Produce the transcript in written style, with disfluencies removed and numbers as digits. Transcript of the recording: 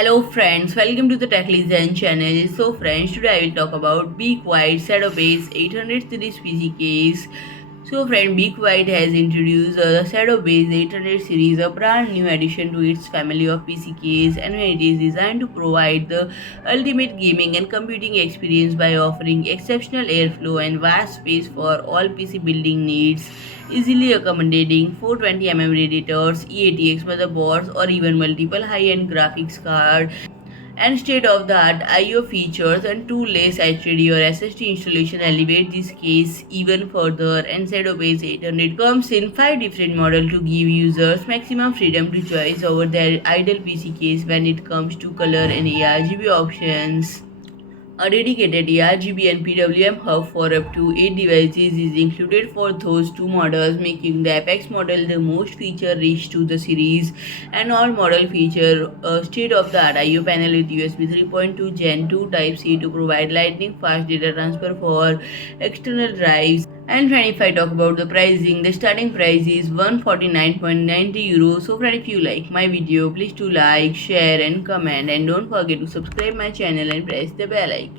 Hello friends, welcome to the Tech Zen channel. So friends, today I will talk about Be Quiet Shadow-based 800 series PC case. So friend, Be Quiet has introduced the Shadow-based 800 series, a brand new addition to its family of PC case, and it is designed to provide the ultimate gaming and computing experience by offering exceptional airflow and vast space for all PC building needs, easily accommodating 420 radiators, E-ATX motherboards, or even multiple high-end graphics cards and state-of-the-art I/O features and two less HDD or SSD installation elevate this case even further. And Shadow-based 800 comes in 5 different models to give users maximum freedom to choice over their ideal PC case when it comes to color and ARGB options. A dedicated ARGB and PWM hub for up to 8 devices is included for those two models, making the Apex model the most feature-rich to the series. And all models feature a state-of-the-art I/O panel with USB 3.2 Gen 2 Type-C to provide lightning-fast data transfer for external drives. And friend, if I talk about the pricing, the starting price is 149.90 euros. So friend, if you like my video, please do like, share and comment, and don't forget to subscribe my channel and press the bell icon.